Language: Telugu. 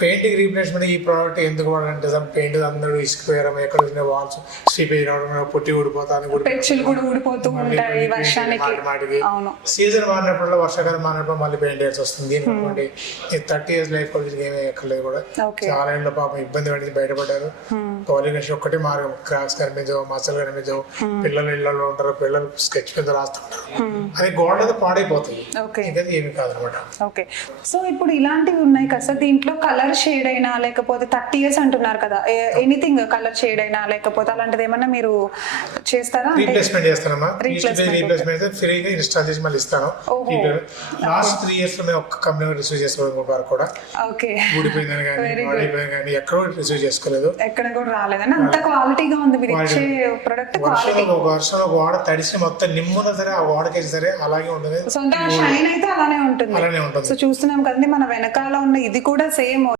పెయింటింగ్ రీప్లేస్మెంట్ ఈ ప్రోడక్ట్ ఎందుకు వాడాలంటే సార్ పెయింట్ అందరూ ఇసుకుపోయారు ఎక్కడ వచ్చిన వాల్స్ స్వీపేజ్ రావడం పుట్టి ఊడిపోతాను పెన్సిల్ కూడా ఊడిపోతూ ఉంటాయి వర్షానికి. అవును, సీజన్ మారినప్పుడు వర్షాకాలం మారినప్పుడు మళ్ళీ పెయింట్ వేయాల్సి వస్తుంది. దీనికి 30 years లైఫ్ కొలిసి ఏమీ ఎక్కర్లేదు కూడా. చాలా ఇంట్లో పాపం ఇబ్బంది పడి బయటపడ్డారు. పాలినేషన్ ఒక్కటే మార్గం, క్రాక్స్ కనిపించవు, మచ్చలు కనిపించవు, పిల్లలు ఇళ్లలో ఉంటారు, పిల్లలు స్కెచ్ పెద్ద రాస్తుంటారు, అది గోడలో పాడైపోతాయి. ఇది ఏమి కాదనమాట. ఓకే, సో ఇప్పుడు ఇలాంటివి ఉన్నాయి కదా సార్, దీంట్లో కలర్ షేడ్ అయినా లేకపోతే 30 years అంటున్నారు కదా, ఎనీథింగ్ కలర్ షేడ్ అయినా లేకపోతే అలాంటిది ఏమన్నా మీరు చేస్తారా? రీప్లేస్మెంట్ చేస్తానమ్మా. రీప్లేస్మెంట్ ఫ్రీగా ఇన్స్టాల్ చేసి మళ్ళీ ఇస్తాను. లాస్ట్ 3 years లో మేము ఒక్క కంపెనీ రిసీవ్ చేసుకోవడం కూడా ఊడిపోయిందని కానీ వాడిపోయింది కానీ ఎక్కడో రిసీవ్ చేసుకోలేదు, ఎక్కడ కూడా రాలేదని. అంత క్వాలిటీగా ఉంది మీరు ఇచ్చే ప్రొడక్ట్. వర్షంలో గోడ తడిసి మొత్తం నిమ్మున సరే ఆ గోడకేసి సరే అలాగే ఉంటుంది. సొంత షైన్ అయితే అలానే ఉంటుంది. అలానే ఉంటుంది. సో చూస్తున్నాం కదండి మన వెనకాల ఉన్న ఇది కూడా సేమ్